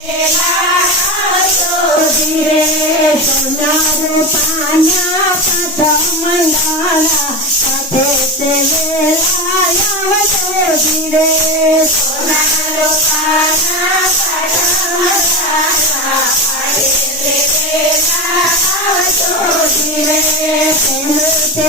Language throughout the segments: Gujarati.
પાના પાથ તે વેલા આવતો ધીરે સોનારો પાના પાથ મંડાણા સાથે તે વેલા આવતો ધીરે પેલો તે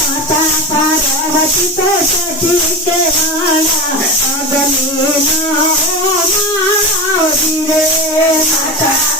માતા પાર્વતી તો સતી કેવાના અગની મારા ધીરે માતા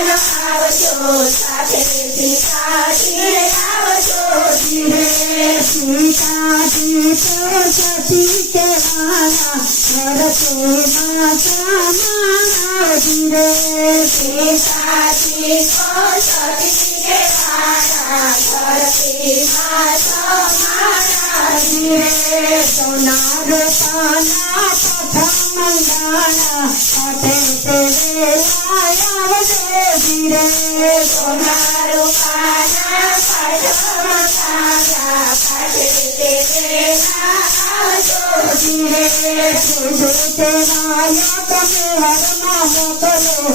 કલાન આવજો સાથે સીતાજીને લાવજો ધીરે સીતાજી તો સતી સાથે સાથે લાયા गिरे सोनारो पाना फाटम काना फाटे तेरे नाचो गिरे सुनते नायक मेहर नाम करो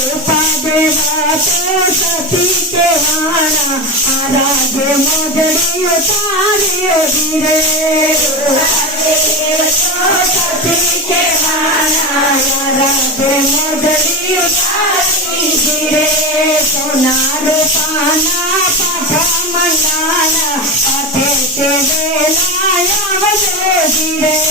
તો સતી કેવાના આરાધ્ય મોજડી ઉતાર્યો ધીરે સતી કેવાના આરાધ્ય મોજડી ઉતારી ધીરે સોનાર પાના પાઠ મંડાના પાઠે તે વેલા આવજો ધીરે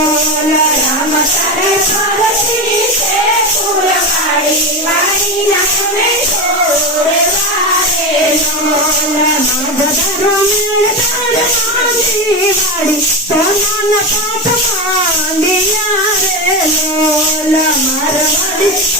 બોલ રામ ભારતી છે ફૂલવાડી વાડી નયમે છોડ મારે બોલ માધરો મેળ તાર માંડી વાડી સોનાના પાત માંડિયા રે લોલ મારવાડી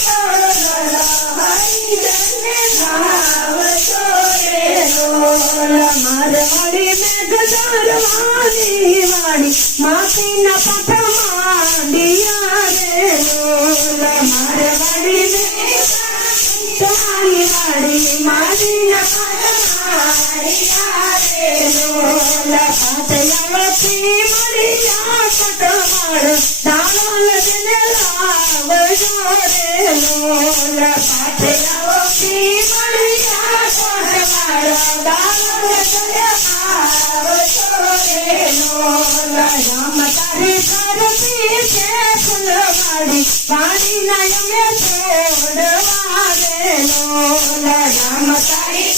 ચાંદીના પથમાં દિયા રે લોલ મારી વાડી વાડી નપરવાડિયા રે રામ તારે ધરતી છે ફૂલવાડી. પાણી રે લોલ રામ તારી